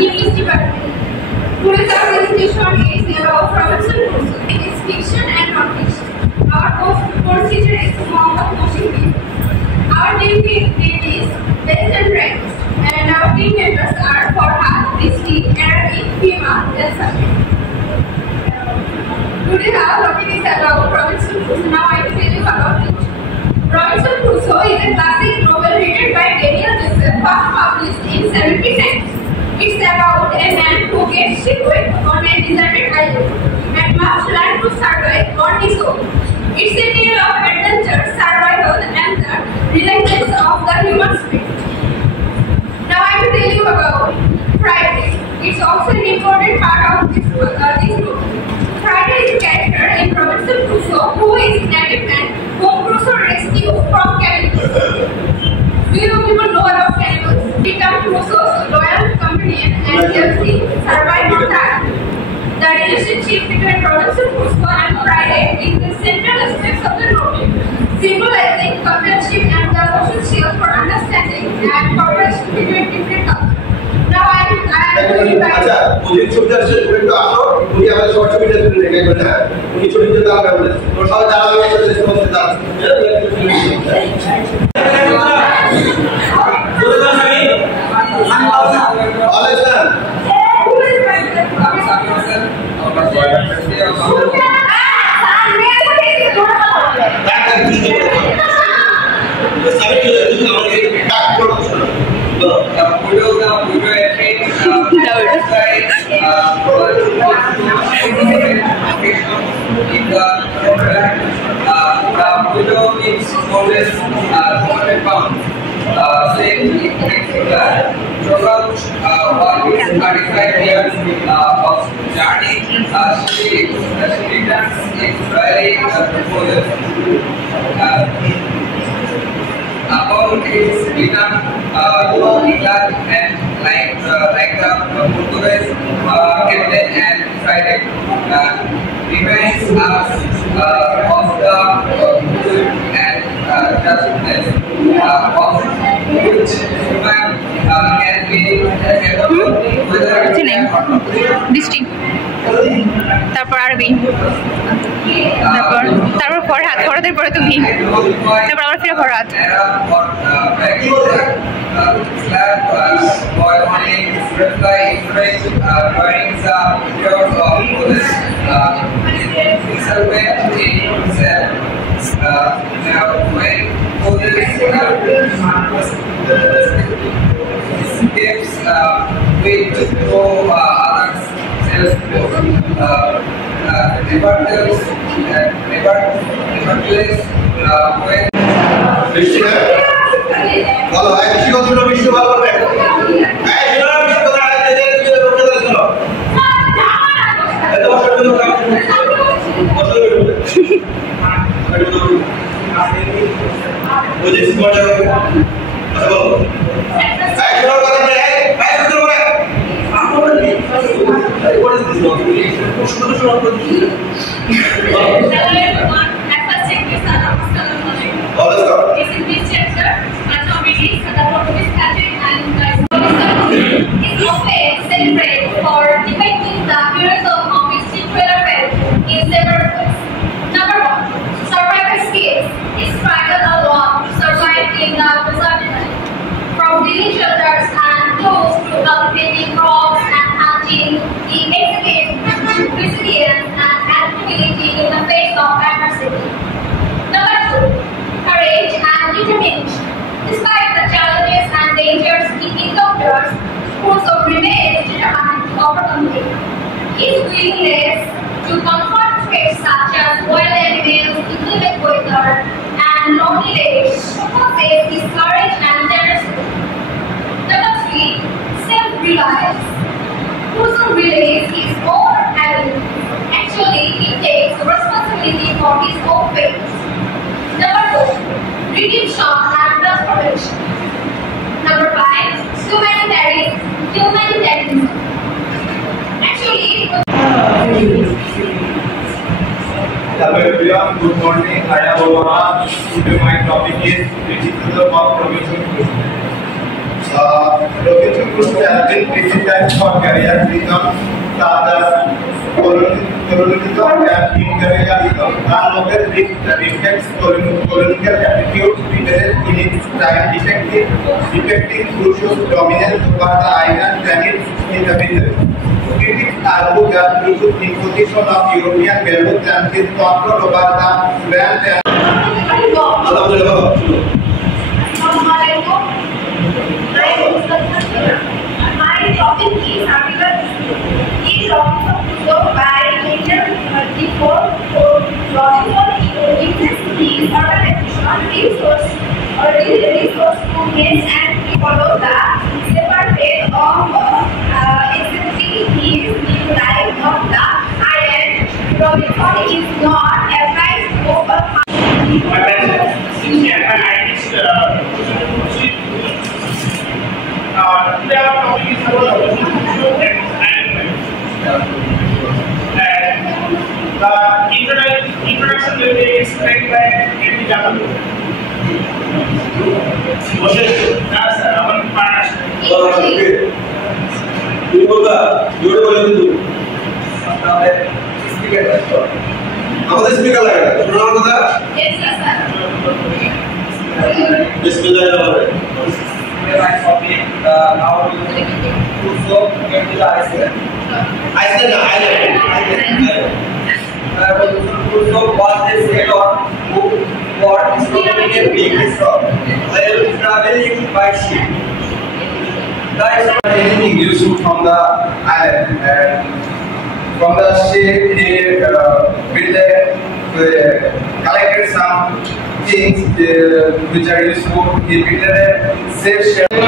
English department. Today's our presentation is about Robinson Crusoe. It is fiction and non-fiction. Our procedure is Mohammed Moshimi. Our team name is Best and Brightest, and our team members are Farhad, Rishi, Arabic, Fima, and Sabir. Today our topic is about Robinson Crusoe. Now I will tell you about it. Robinson Crusoe is a classic novel written by Daniel Defoe, first published in 1790. It's about a man who gets shipwrecked on a deserted island and must learn to survive on his own. It's a tale of adventure, survival, and the reluctance of the human spirit. Now I will tell you about Friday. It's also an important part of this book. Friday is a character in Robinson Crusoe who is a native man whom Crusoe rescues from cannibals. Do you people know about cannibals? He becomes Crusoe's loyal companion and helps him survive on that. The relationship between Robinson Crusoe and Friday is the central aspects of the novel, symbolizing companionship and the potential for understanding and cooperation between different cultures. Now I am going to अच्छा मुझे छोटा से student को आओ मुझे हमारे short video में देखने को ना मुझे छोटे छोटे काम करने तो सब जाना है तो इसको बता about its become and like the Portuguese captain and Friday reminds us of the good and justness of which human can be capable whether Distinct. তারপর আরবি, তারপর ফরহাদের পরে তুমি, তারপর আবার ফিরে Farhad. gives way to go others Kalau saya sih kalau sudah bisa apa nih? Sudah bisa kalau ada jadi kita bukan lagi kalau. Itu masuk dulu kan? Masuk dulu. Muझे इसमें जाओ. Masuk. Saya sudah kata nih. Saya sudah kata. What is this document? Hello everyone. At first check this out. let's go. It's in this chapter. Anatomy, the Portuguese country, and is often celebrated for depicting the heroism of its titular parent in several ways. Number 1, survival skills. It struggled a lot to survive in the deserted land. From building shelters and clothes to cultivating crops and hunting, he exhibits resilience and adaptability in the face of adversity. Number 2, courage and determination. Despite the challenges and dangers he encounters, Crusoe remains determined to overcome them. His willingness to confront threats such as wild animals, inclement weather, and loneliness shows his courage and generosity. Number 3, self-reliance. Crusoe relays his own abilities. Actually, he takes responsibility for his own fate. Number 4, redemption and transformation. Number 5, humanitarianism. Actually, Hello everyone, good morning. I am Obama. Today my topic is criticism of Robinson Crusoe. Robinson recruits have been criticized for career reasons such as colonialism and imperialism. None of it reflects colonial attitudes prevalent in its time, depicting crucial dominance over the island and its inhabitants. Critics argue that British imposition of European values and its control over the land and My topic is article is Robinson Crusoe by William Defoe. Robinson is organization resource movements and follow the separate way of accepting his new life on the island. Robinson is not advised over. Today our topic is about Crusoe and management. And the introduction will be explained by Andy Jabal. Yes, sir. Our partnership. আমাদের speaker লাগে শোনার কথা Yes, sir. বিসমিল্লাহিররহমানিররহিম My topic how Crusoe came to the Iceland. Crusoe was a sailor who got struggling a big storm while traveling by ship. taking useful from the island, and from the ship he collected some things which are useful. He built a safe shelter.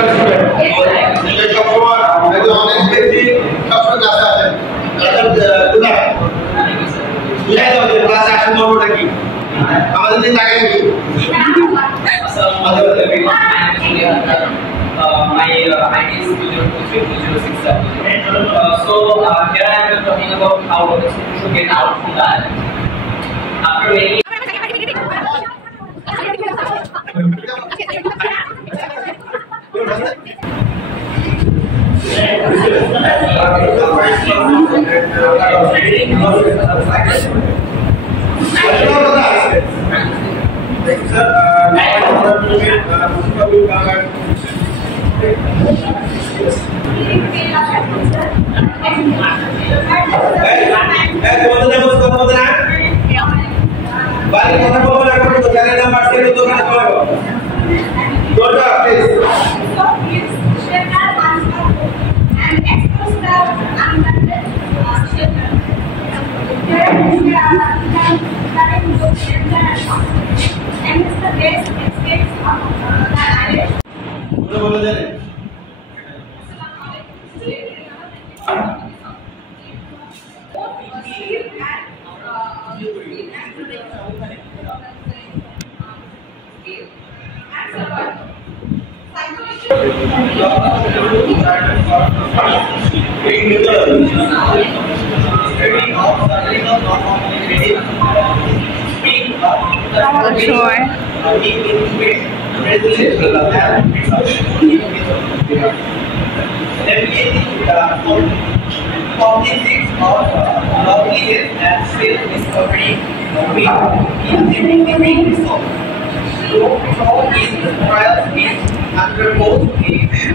My ID is 2023-2067. So here I am talking about how to get out from that. After many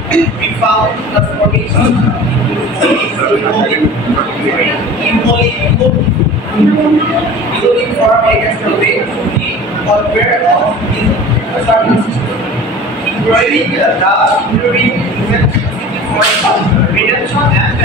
we found transformation including form against the way to be aware of his circumstances. Improving the redemption and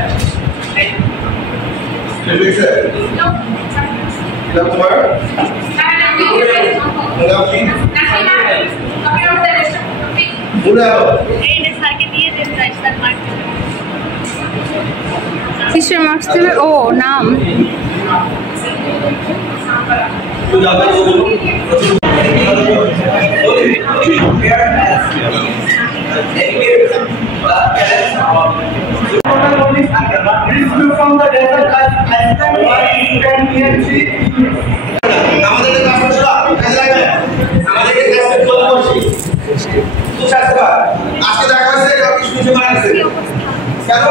কিসের marks দেবে? ও নাম আজকে দেখা হয়েছে আছে কেন